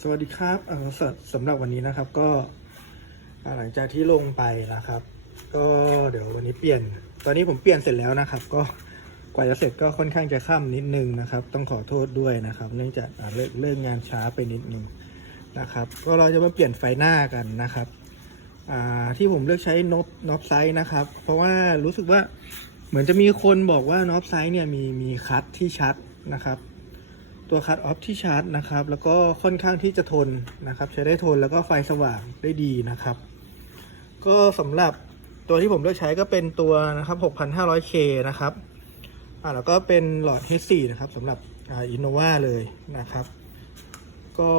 สวัสดีครับเออสำหรับวันนี้นะครับก็หลังจากที่ลงไปนะครับ ก็เดี๋ยววันนี้เปลี่ยน ตอนนี้ผมเปลี่ยนเสร็จแล้วนะครับ ก็กว่าจะเสร็จก็ค่อนข้างจะค่ำนิดนึงนะครับ ต้องขอโทษด้วยนะครับ เนื่องจากเลิกเลิกงานช้าไปนิดนึงนะครับ ก็เราจะมาเปลี่ยนไฟหน้ากันนะครับที่ผมเลือกใช้นบนบไซส์นะครับ เพราะว่ารู้สึกว่าเหมือนจะมีคนบอกว่านบไซส์เนี่ยมีมีคัทที่ชัดนะครับ ตัวคั t ออฟที่ชาร์จนะครับ แล้วก็ค่อนข้างที่จะทนนะครับ ใช้ได้ทนแล้วก็ไฟสว่างได้ดีนะครับ ก็สำหรับตัวที่ผมเลือกใช้ก็เป็นตัวนะครับ 6,500K นะครับอ่าแล้วก็เป็นหลอด H4 นะครับสำหรับอ่าอินโนวาเลยนะครับ ก็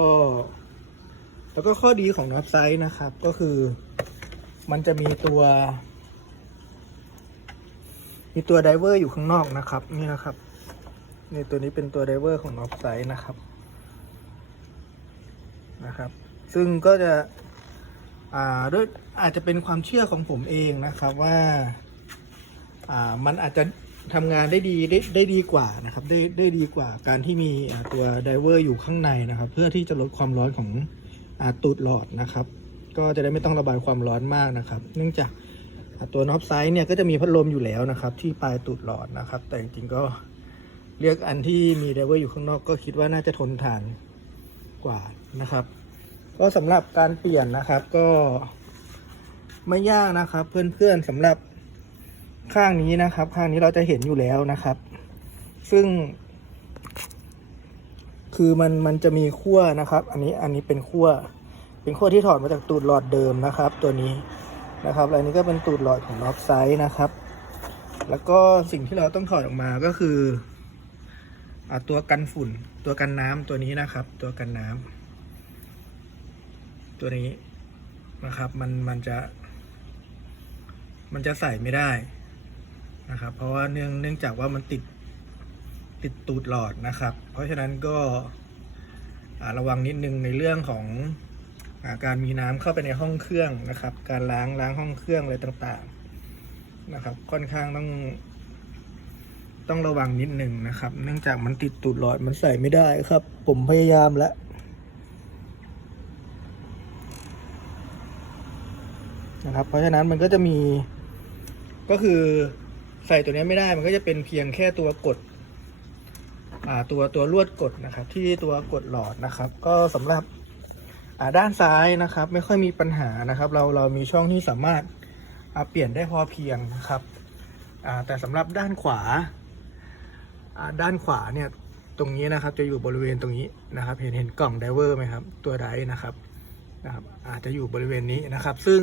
แล้วก็ข้อดีของน็อตไซส์นะครับ ก็คือมันจะมีตัว มีตัวไดเวอร์อยู่ข้างนอกนะครับ นี่นะครับ นี่ตัวนี้เป็นตัวไดเวอร์ของออฟไซด์นะครับนะครับ ซึ่งก็จะอ่าด้วยอาจจะเป็นความเชื่อของผมเองนะครับว่าอ่ามันอาจจะทำงานได้ดีได้ได้ดีกว่านะครับได้ได้ดีกว่าการที่มีตัวไดเวอร์อยู่ข้างในนะครับ เพื่อที่จะลดความร้อนของอาตูดหลอดนะครับ ก็จะได้ไม่ต้องระบายความร้อนมากนะครับ เนื่องจากตัวน็อปไซด์เนี่ยก็จะมีพัดลมอยู่แล้วนะครับ ที่ปลายตูดหลอดนะครับ แต่จริงๆก็ เลือกอันที่มีไดเวอร์อยู่ข้างนอกก็คิดว่าน่าจะทนทานกว่านะครับ ก็สำหรับการเปลี่ยนนะครับก็ไม่ยากนะครับ เพื่อนๆสำหรับข้างนี้นะครับ ข้างนี้เราจะเห็นอยู่แล้วนะครับ ซึ่ง คือมันมันจะมีขั้วนะครับ อันนี้อันนี้เป็นขั้วเป็นขั้วที่ถอดมาจากตูดหลอดเดิมนะครับ ตัวนี้นะครับอันนี้ก็เป็นตูดหลอดของออฟไซด์นะครับ แล้วก็สิ่งที่เราต้องถอดออกมาก็คือ ตัวกันฝุ่น ตัวกันน้ำตัวนี้นะครับ ตัวกันน้ำตัวนี้นะครับ มันมันจะ มันจะใส่ไม่ได้นะครับ เพราะว่าเนื่องเนื่องจากว่ามันติดติดตูดหลอดนะครับ เพราะฉะนั้นก็ระวังนิดนึงในเรื่องของอาการมีน้ำเข้าไปในห้องเครื่องนะครับ การล้างล้างห้องเครื่องอะไรต่างๆ นะครับ ค่อนข้างต้อง ต้องระวังนิดหนึ่งนะครับ เนื่องจากมันติดตูดหลอดมันใส่ไม่ได้ครับ ผมพยายามแล้วนะครับเพราะฉะนั้นมันก็จะมีก็คือใส่ตัวนี้ไม่ได้มันก็จะเป็นเพียงแค่ตัวกดตัวตัวลวดกดนะครับ ที่ตัวกดหลอดนะครับ ก็สำหรับด้านซ้ายนะครับ ไม่ค่อยมีปัญหานะครับ เราเรามีช่องที่สามารถเปลี่ยนได้พอเพียงนะครับแต่สำหรับด้านขวา ด้านขวาเนี่ยตรงนี้นะครับจะอยู่บริเวณตรงนี้นะครับเห็นเห็นกล่องไดเวอร์ไหมครับตัวไดนะครับนะครับอาจจะอยู่บริเวณนี้นะครับ ซึ่ง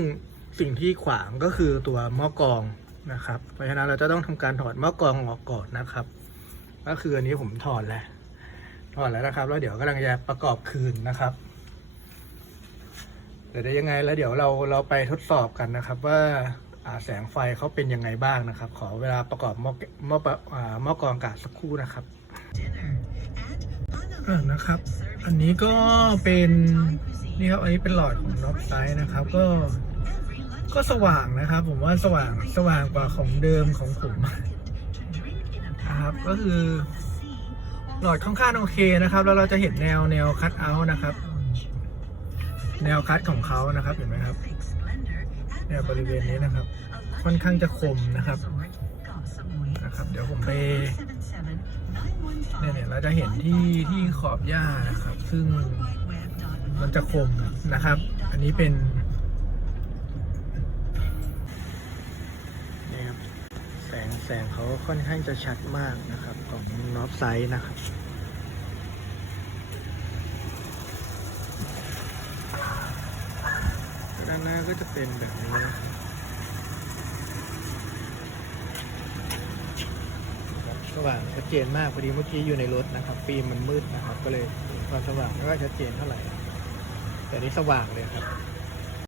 สิ่งที่ขวางก็คือตัวหม้อกรองนะครับ เพราะฉะนั้นเราจะต้องทำการถอดหม้อกรองออกก่อนนะครับ ก็คืออันนี้ผมถอดแล้วถอดแล้วนะครับ แล้วเดี๋ยวกำลังจะประกอบคืนนะครับเดี๋ยวได้ยังไงแล้วเดี๋ยวเราเราไปทดสอบกันนะครับว่า แสงไฟเขาเป็นยังไงบ้างนะครับ ขอเวลาประกอบหม้อหม้อหม้อกรองอากาศสักครู่นะครับนะครับ อันนี้ก็เป็นนี่ครับอันนี้เป็นหลอดของน็อปไซด์นะครับ ก็ก็สว่างนะครับ ผมว่าสว่างสว่างกว่าของเดิมของผมนะครับก็คือหลอดค่อนข้างโอเคนะครับ แล้วเราจะเห็นแนวแนวคัตเอาท์นะครับ แนวคัดของเขานะครับเห็นไหมครับ แนวบริเวณนี้นะครับ ค่อนข้างจะคมนะครับนะครับ เดี๋ยวผมไปเนี่ยเนี่ยเราจะเห็นที่ที่ขอบหญ้านะครับ ซึ่งมันจะคมนะครับ อันนี้เป็นนี่ครับแสงแสงเขาค่อนข้างจะชัดมากนะครับ ของนอฟไซด์นะครับ ด้านหน้าก็จะเป็นแบบนี้นะสว่างชัดเจนมากพอดีเมื่อกี้อยู่ในรถนะครับฟิล์มมันมืดนะครับ ก็เลยความสว่างไม่ค่อยชัดเจนเท่าไหร่ แต่นี้สว่างเลยครับ